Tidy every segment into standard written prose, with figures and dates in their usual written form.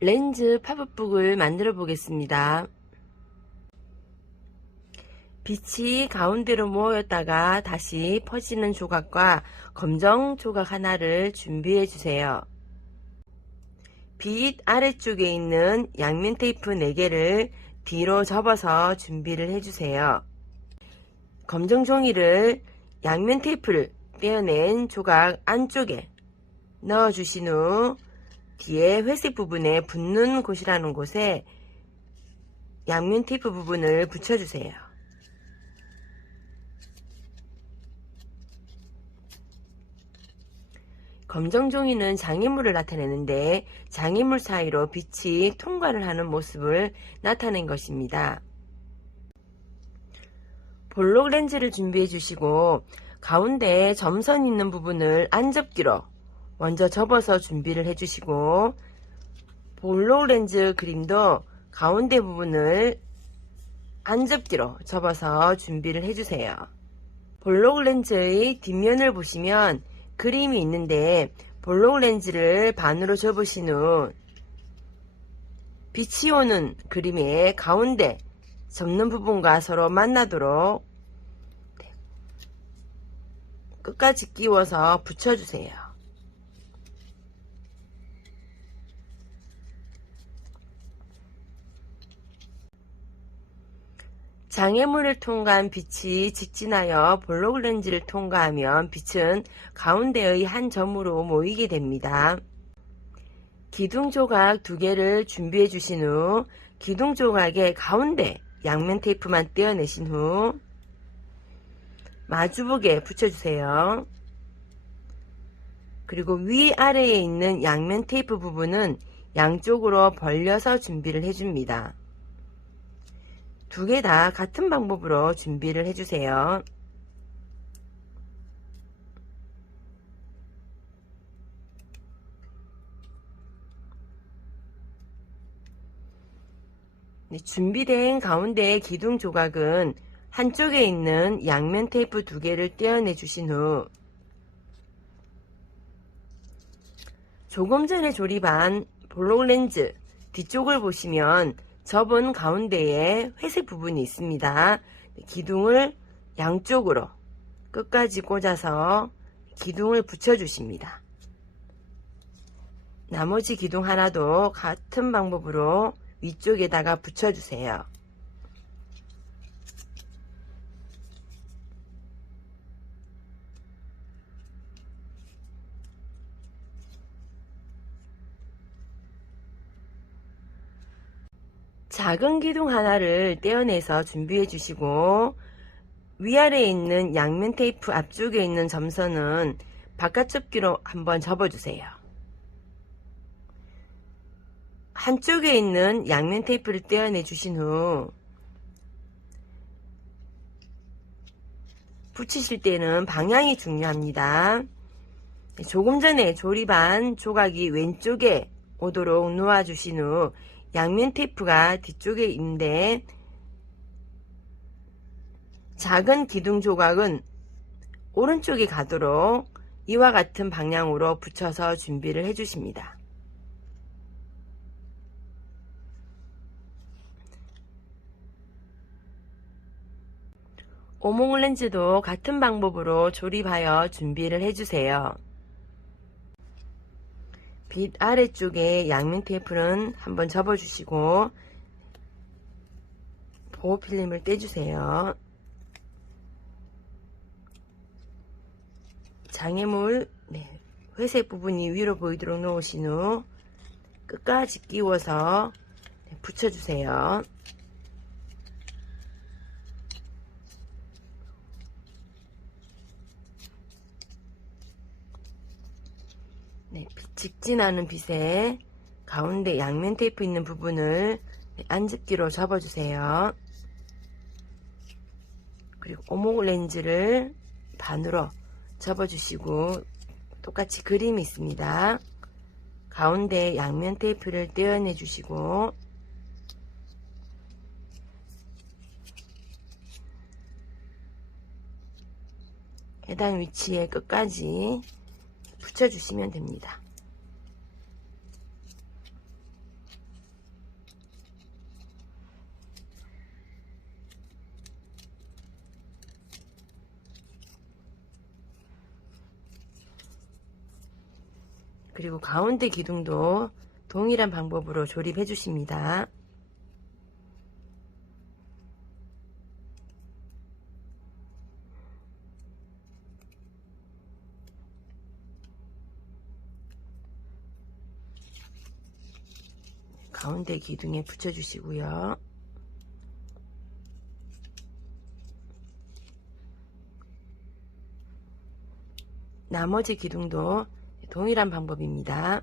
렌즈 팝업북을 만들어 보겠습니다. 빛이 가운데로 모였다가 다시 퍼지는 조각과 검정 조각 하나를 준비해 주세요. 빛 아래쪽에 있는 양면 테이프 4개를 뒤로 접어서 준비를 해주세요. 검정 종이를 양면 테이프를 떼어낸 조각 안쪽에 넣어 주신 후 뒤에 회색 부분에 붙는 곳이라는 곳에 양면 테이프 부분을 붙여주세요. 검정 종이는 장애물을 나타내는데 장애물 사이로 빛이 통과를 하는 모습을 나타낸 것입니다. 볼록 렌즈를 준비해 주시고 가운데 점선 있는 부분을 안접기로 먼저 접어서 준비를 해 주시고 볼록 렌즈 그림도 가운데 부분을 안접기로 접어서 준비를 해 주세요. 볼록 렌즈의 뒷면을 보시면 그림이 있는데 볼록 렌즈를 반으로 접으신 후 빛이 오는 그림의 가운데 접는 부분과 서로 만나도록 끝까지 끼워서 붙여주세요. 장애물을 통과한 빛이 직진하여 볼록 렌즈를 통과하면 빛은 가운데의 한 점으로 모이게 됩니다. 기둥 조각 2개를 준비해 주신 후 기둥 조각의 가운데 양면 테이프만 떼어내신 후 마주보게 붙여주세요. 그리고 위아래에 있는 양면 테이프 부분은 양쪽으로 벌려서 준비를 해줍니다. 2개 다 같은 방법으로 준비를 해주세요. 준비된 가운데 기둥 조각은 한쪽에 있는 양면 테이프 2개를 떼어내 주신 후 조금 전에 조립한 볼록 렌즈 뒤쪽을 보시면 접은 가운데에 회색 부분이 있습니다. 기둥을 양쪽으로 끝까지 꽂아서 기둥을 붙여 주십니다. 나머지 기둥 하나도 같은 방법으로 위쪽에다가 붙여주세요. 작은 기둥 하나를 떼어내서 준비해 주시고 위아래에 있는 양면 테이프 앞쪽에 있는 점선은 바깥접기로 한번 접어주세요. 한쪽에 있는 양면 테이프를 떼어내 주신 후 붙이실 때는 방향이 중요합니다. 조금 전에 조립한 조각이 왼쪽에 오도록 놓아 주신 후 양면 테이프가 뒤쪽에 있는데 작은 기둥 조각은 오른쪽에 가도록 이와 같은 방향으로 붙여서 준비를 해 주십니다. 오목 렌즈도 같은 방법으로 조립하여 준비를 해주세요. 빛 아래쪽에 양면 테이프는 한번 접어주시고 보호 필름을 떼주세요. 장애물 회색 부분이 위로 보이도록 놓으신 후 끝까지 끼워서 붙여주세요. 직진하는 빛에 가운데 양면 테이프 있는 부분을 안집기로 접어주세요. 그리고 오목 렌즈를 반으로 접어주시고 똑같이 그림이 있습니다. 가운데 양면 테이프를 떼어내 주시고 해당 위치에 끝까지 붙여주시면 됩니다. 그리고 가운데 기둥도 동일한 방법으로 조립해 주십니다. 가운데 기둥에 붙여 주시고요. 나머지 기둥도 동일한 방법입니다.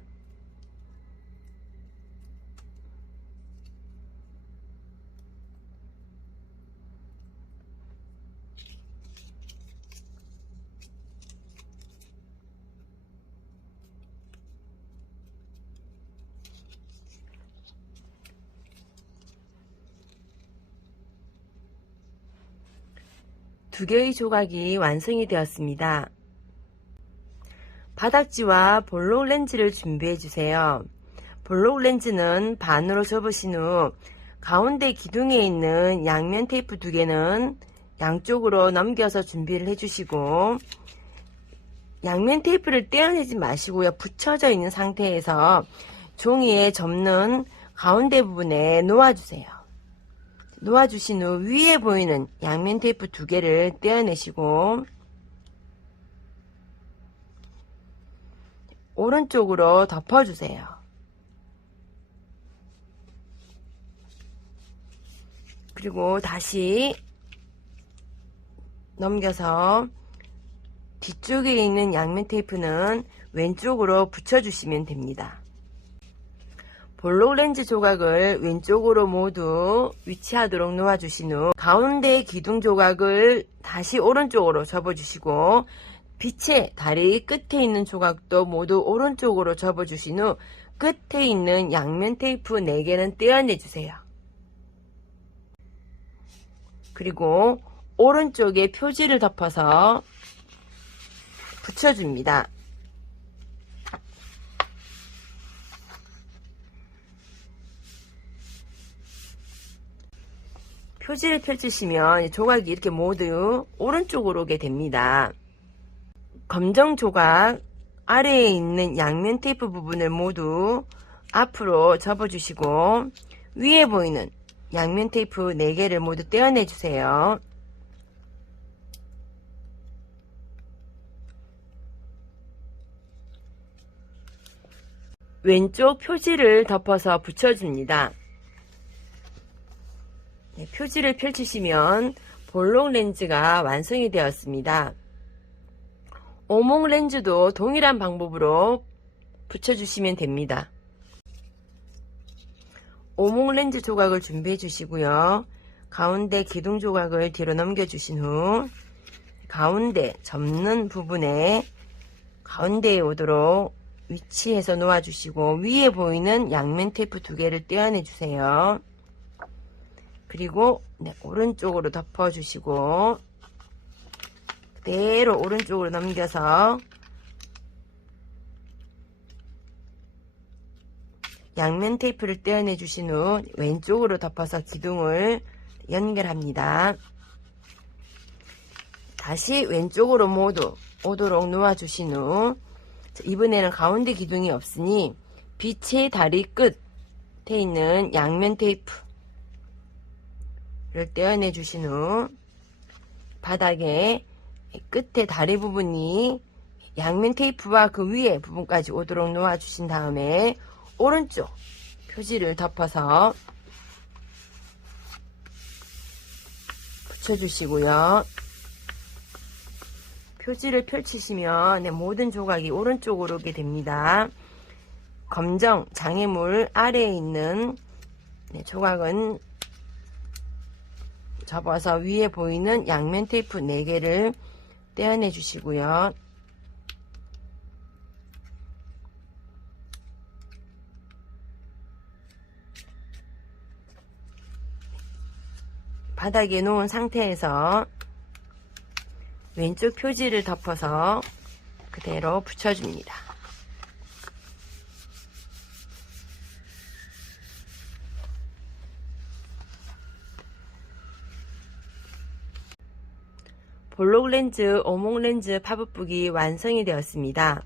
두 개의 조각이 완성이 되었습니다. 바닥지와 볼록 렌즈를 준비해 주세요. 볼록 렌즈는 반으로 접으신 후 가운데 기둥에 있는 양면 테이프 2개는 양쪽으로 넘겨서 준비를 해주시고, 양면 테이프를 떼어내지 마시고요. 붙여져 있는 상태에서 종이에 접는 가운데 부분에 놓아주세요. 놓아주신 후 위에 보이는 양면 테이프 2개를 떼어내시고 오른쪽으로 덮어주세요. 그리고 다시 넘겨서 뒤쪽에 있는 양면 테이프는 왼쪽으로 붙여주시면 됩니다. 볼록 렌즈 조각을 왼쪽으로 모두 위치하도록 놓아주신 후 가운데 기둥 조각을 다시 오른쪽으로 접어주시고 빛의 다리 끝에 있는 조각도 모두 오른쪽으로 접어주신 후 끝에 있는 양면 테이프 4개는 떼어내주세요. 그리고 오른쪽에 표지를 덮어서 붙여줍니다. 표지를 펼치시면 조각이 이렇게 모두 오른쪽으로 오게 됩니다. 검정 조각 아래에 있는 양면 테이프 부분을 모두 앞으로 접어주시고 위에 보이는 양면 테이프 4개를 모두 떼어내 주세요. 왼쪽 표지를 덮어서 붙여줍니다. 네, 표지를 펼치시면 볼록 렌즈가 완성이 되었습니다. 오목 렌즈도 동일한 방법으로 붙여주시면 됩니다. 오목 렌즈 조각을 준비해 주시고요. 가운데 기둥 조각을 뒤로 넘겨 주신 후 가운데 접는 부분에 가운데에 오도록 위치해서 놓아 주시고 위에 보이는 양면 테이프 2개를 떼어내 주세요. 그리고 오른쪽으로 덮어 주시고 그대로 오른쪽으로 넘겨서 양면 테이프를 떼어내 주신 후 왼쪽으로 덮어서 기둥을 연결합니다. 다시 왼쪽으로 모두 오도록 놓아 주신 후 이번에는 가운데 기둥이 없으니 빛의 다리 끝에 있는 양면 테이프를 떼어내 주신 후 바닥에 끝에 다리 부분이 양면 테이프와 그 위에 부분까지 오도록 놓아 주신 다음에 오른쪽 표지를 덮어서 붙여주시고요. 표지를 펼치시면 모든 조각이 오른쪽으로 오게 됩니다. 검정 장애물 아래에 있는 조각은 접어서 위에 보이는 양면 테이프 4개를 떼어내 주시고요. 바닥에 놓은 상태에서 왼쪽 표지를 덮어서 그대로 붙여줍니다. 볼록 렌즈, 오목 렌즈 파붓북이 완성이 되었습니다.